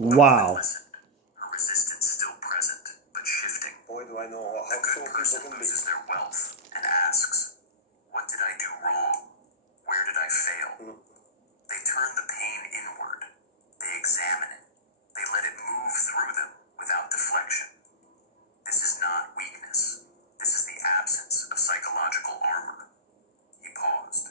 Wow. Her resistance still present, but shifting. Boy, do I know how The good person loses their wealth and asks, what did I do wrong? Where did I fail? They turn the pain inward. They examine it. They let it move through them without deflection. This is not weakness. This is the absence of psychological armor. He paused.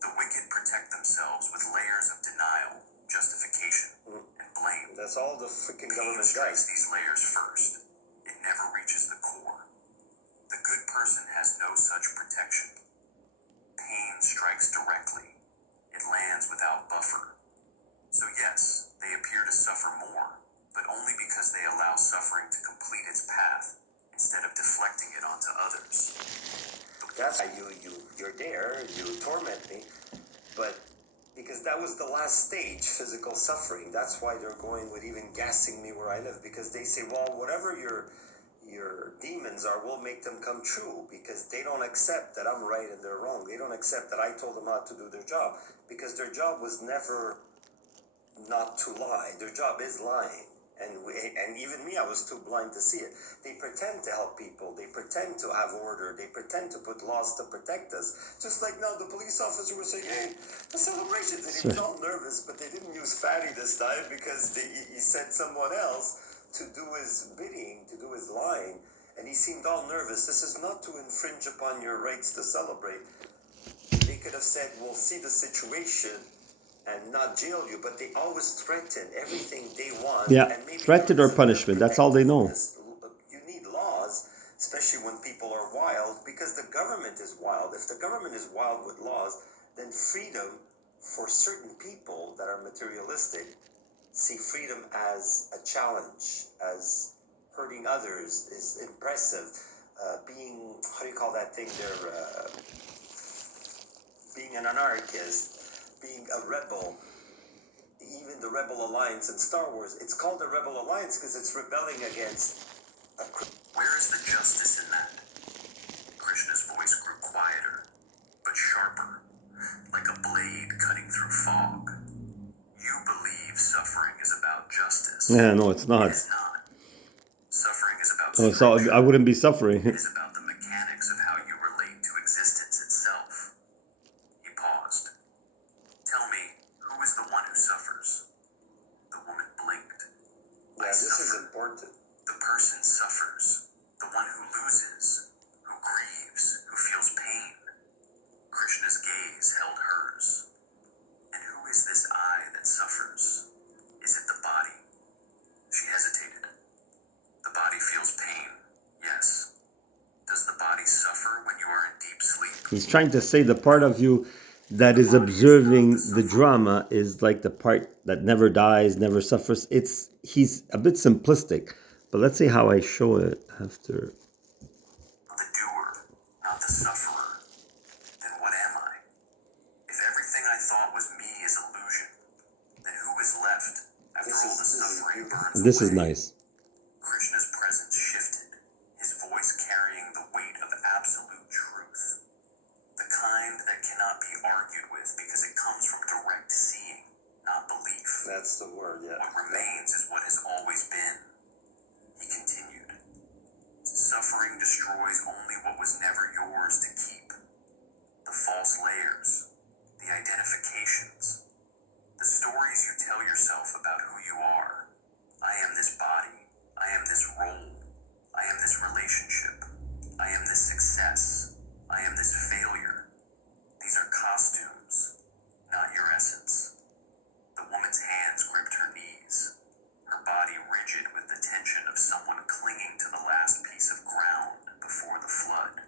The wicked protect themselves with layers of denial, justification, and blame. That's all the freaking Pain government strikes does. these layers first. It never reaches the core. The good person has no such protection. Pain strikes directly. It lands without buffer. So yes, they appear to suffer more, but only because they allow suffering to complete its path instead of deflecting it onto others. That's why you're there, you torment me, but because that was the last stage, physical suffering. That's why they're going with even gassing me where I live, because they say, well, whatever your demons are, we'll make them come true, because they don't accept that I'm right and they're wrong. They don't accept that I told them how to do their job, because their job was never not to lie. Their job is lying. And even me, I was too blind to see it. They pretend to help people. They pretend to have order. They pretend to put laws to protect us. Just like now, the police officer was saying, hey, the celebrations. And he was all nervous, but they didn't use Fatty this time because he sent someone else to do his bidding, to do his lying. And he seemed all nervous. This is not to infringe upon your rights to celebrate. They could have said, we'll see the situation and not jail you, but they always threaten everything they want. Yeah, and maybe threatened or punishment. That's all they know. You need laws, especially when people are wild, because the government is wild. If the government is wild with laws, then freedom for certain people that are materialistic see freedom as a challenge, as hurting others is impressive. Being, how do you call that thing there? Being an anarchist, being a rebel, even the Rebel Alliance in Star Wars, it's called the Rebel Alliance because it's rebelling against a... Where is the justice in that? Krishna's voice grew quieter, but sharper, like a blade cutting through fog. You believe suffering is about justice. Yeah, no, it's not. It is not. Suffering is about Oh, so I wouldn't be suffering. It is about the mechanics of how you relate to existence itself. He paused. Tell me, who is the one who suffers? The woman blinked. Yeah, this is important. The person suffers. The one who loses, who grieves, who feels pain. Krishna's gaze held hers. And who is this I that suffers? Is it the body? She hesitated. The body feels pain, yes. Does the body suffer when you are in deep sleep? He's trying to say the part of you that is observing the drama is like the part that never dies, never suffers. He's a bit simplistic, but let's see how I show it after. The doer, not the sufferer. Then what am I? If everything I thought was me is illusion, then who is left after all the suffering burns This away? is nice. Krishna's presence shifted, his voice carrying the weight of absolute truth. The kind that cannot be argued with because it comes from direct seeing, not belief. That's the word, yeah. What remains is what has always been. He continued. Suffering destroys only what was never yours to keep. The false layers, the identifications, the stories you tell yourself about who you are. I am this body. I am this role. I am this relationship. I am this success. I am this failure. These are costumes, not your essence. The woman's hands gripped her knees, her body rigid with the tension of someone clinging to the last piece of ground before the flood.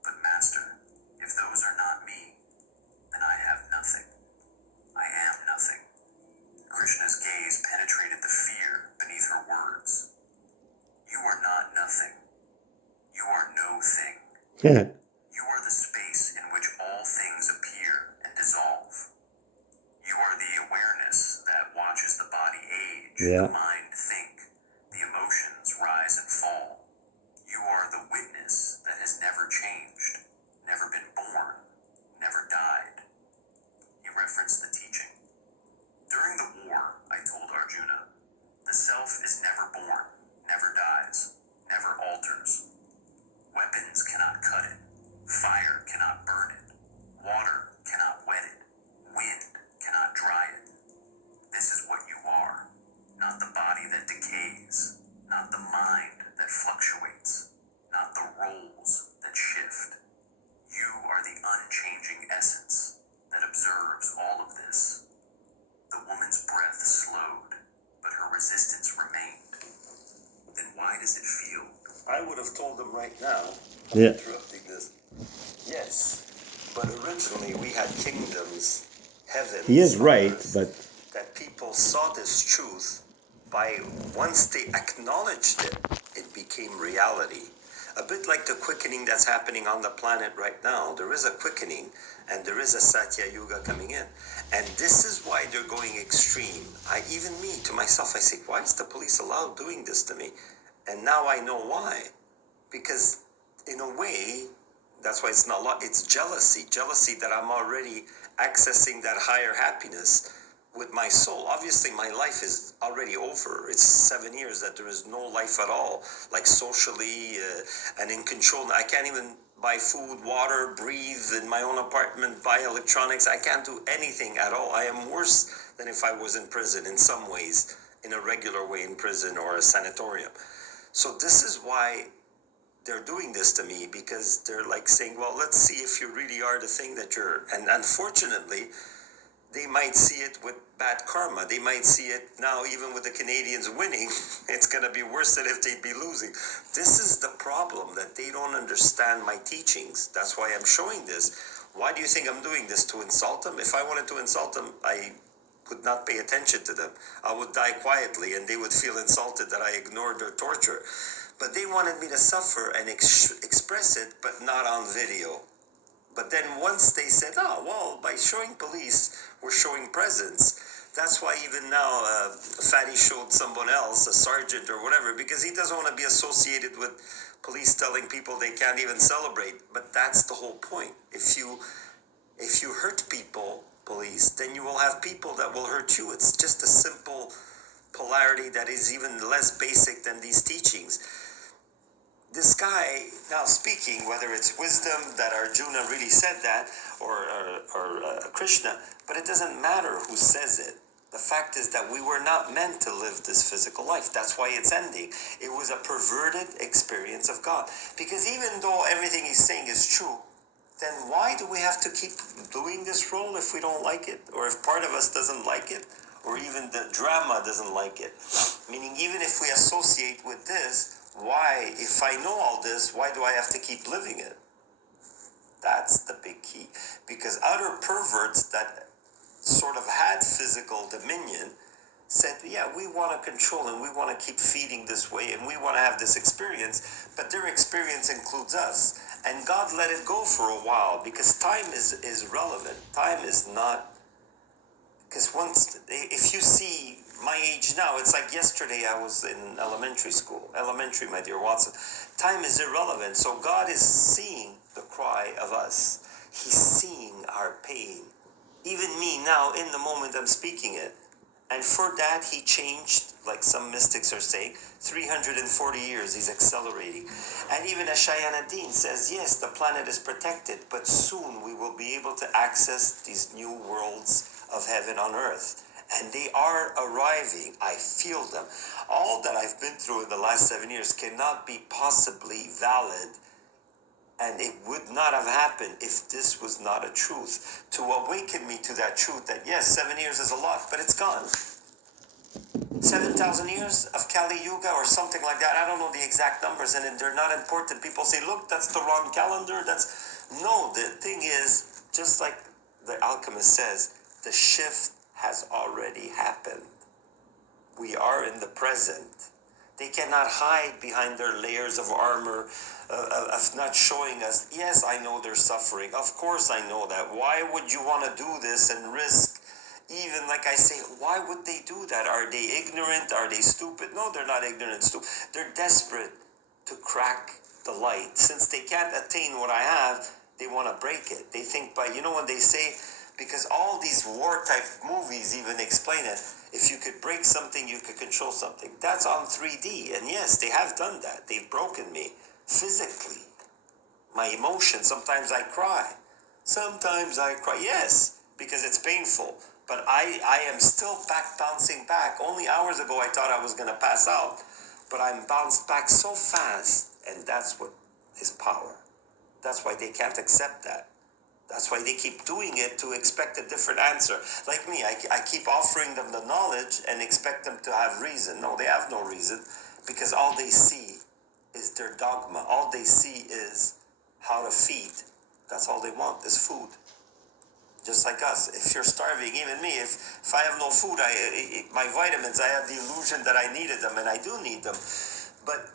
But Master, if those are not me, then I have nothing. I am nothing. Krishna's gaze penetrated the fear beneath her words. You are not nothing. You are no thing. Yeah. You are the space in which all things appear and dissolve. You are the awareness that watches the body age, Yeah. the mind think, the emotions rise and fall. You are the witness that has never changed, never been born, never died. He referenced the teaching. During the war, I told our now. I'm Yeah. interrupting this. Yes, but originally we had kingdoms, heavens. He is on right, earth, but that people saw this truth by once they acknowledged it, it became reality. A bit like the quickening that's happening on the planet right now. There is a quickening and there is a Satya Yuga coming in. And this is why they're going extreme. Even me, to myself, I say, why is the police allowed doing this to me? And now I know why. Because in a way, that's why it's not law, it's jealousy. Jealousy that I'm already accessing that higher happiness with my soul. Obviously, my life is already over. It's 7 years that there is no life at all, like socially and in control. I can't even buy food, water, breathe in my own apartment, buy electronics. I can't do anything at all. I am worse than if I was in prison in some ways, in a regular way in prison or a sanatorium. So this is why they're doing this to me, because they're like saying, well, let's see if you really are the thing that you're. And unfortunately, they might see it with bad karma. They might see it now, even with the Canadians winning, it's going to be worse than if they'd be losing. This is the problem, that they don't understand my teachings. That's why I'm showing this. Why do you think I'm doing this? To insult them? If I wanted to insult them, I would not pay attention to them. I would die quietly and they would feel insulted that I ignored their torture. But they wanted me to suffer and express it, but not on video. But then once they said, oh, well, by showing police, we're showing presence. That's why even now, Fatty showed someone else, a sergeant or whatever, because he doesn't want to be associated with police telling people they can't even celebrate. But that's the whole point. If you hurt people, police, then you will have people that will hurt you. It's just a simple polarity that is even less basic than these teachings. This guy now speaking, whether it's wisdom that Arjuna really said that, or Krishna, but it doesn't matter who says it. The fact is that we were not meant to live this physical life. That's why it's ending. It was a perverted experience of God. Because even though everything he's saying is true, then why do we have to keep doing this role if we don't like it? Or if part of us doesn't like it? Or even the drama doesn't like it? Meaning, even if we associate with this, why, if I know all this, why do I have to keep living it? That's the big key. Because other perverts that sort of had physical dominion said, yeah, we want to control and we want to keep feeding this way and we want to have this experience, but their experience includes us. And God let it go for a while, because time is relevant. Time is not, because once, if you see my age now, it's like yesterday I was in elementary school. Elementary, my dear Watson. Time is irrelevant. So God is seeing the cry of us. He's seeing our pain. Even me now, in the moment I'm speaking it. And for that, he changed, like some mystics are saying, 340 years, he's accelerating. And even Ashayanuddin says, yes, the planet is protected, but soon we will be able to access these new worlds of heaven on earth. And they are arriving. I feel them. All that I've been through in the last 7 years cannot be possibly valid. And it would not have happened if this was not a truth. To awaken me to that truth that, yes, 7 years is a lot, but it's gone. 7,000 years of Kali Yuga or something like that. I don't know the exact numbers, and they're not important. People say, look, that's the wrong calendar. No, the thing is, just like the alchemist says, the shift has already happened. We are in the present. They cannot hide behind their layers of armor, of not showing us, yes, I know they're suffering. Of course I know that. Why would you want to do this and risk, even like I say, why would they do that? Are they ignorant? Are they stupid? No, they're not ignorant, stupid. They're desperate to crack the light. Since they can't attain what I have, they want to break it. They think by, when they say, because all these war type movies even explain it, if you could break something, you could control something. That's on 3D. And yes, they have done that. They've broken me physically. My emotions, sometimes I cry. Sometimes I cry, yes, because it's painful. But I am still bouncing back. Only hours ago I thought I was going to pass out. But I'm bounced back so fast. And that's what is power. That's why they can't accept that. That's why they keep doing it, to expect a different answer. Like me, I keep offering them the knowledge and expect them to have reason. No, they have no reason, because all they see is their dogma. All they see is how to feed. That's all they want is food. Just like us. If you're starving, even me, if I have no food, my vitamins, I have the illusion that I needed them, and I do need them. But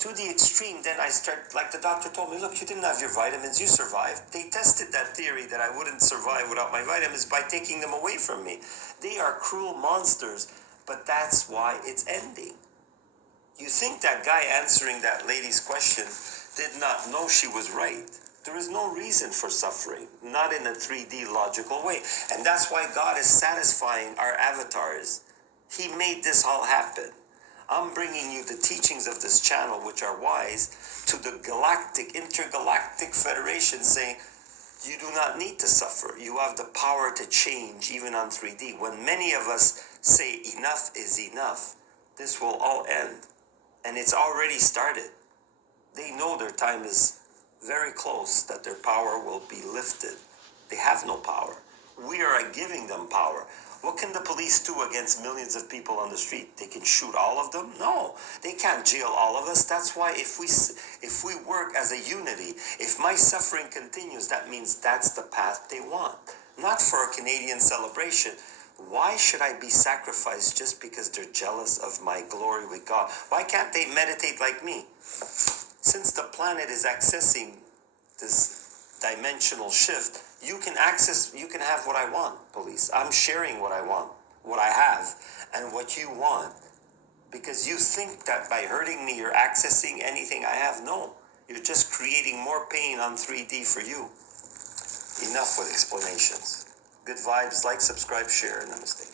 to the extreme, then I start, like the doctor told me, look, you didn't have your vitamins, you survived. They tested that theory that I wouldn't survive without my vitamins by taking them away from me. They are cruel monsters, but that's why it's ending. You think that guy answering that lady's question did not know she was right. There is no reason for suffering, not in a 3D logical way. And that's why God is satisfying our avatars. He made this all happen. I'm bringing you the teachings of this channel, which are wise, to the intergalactic federation, saying, you do not need to suffer. You have the power to change, even on 3D. When many of us say enough is enough, this will all end. And it's already started. They know their time is very close, that their power will be lifted. They have no power. We are giving them power. What can the police do against millions of people on the street? They can shoot all of them? No, they can't jail all of us. That's why if we work as a unity, if my suffering continues, that means that's the path they want. Not for a Canadian celebration. Why should I be sacrificed just because they're jealous of my glory with God? Why can't they meditate like me? Since the planet is accessing this dimensional shift, you can have what I want, police. I'm sharing what I want, what I have, and what you want. Because you think that by hurting me, you're accessing anything I have. No, you're just creating more pain on 3D for you. Enough with explanations. Good vibes, like, subscribe, share, namaste.